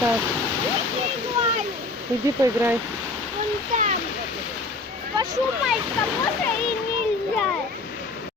Так, Я играю. іди поіграй. Вон там. Пошумайка можно и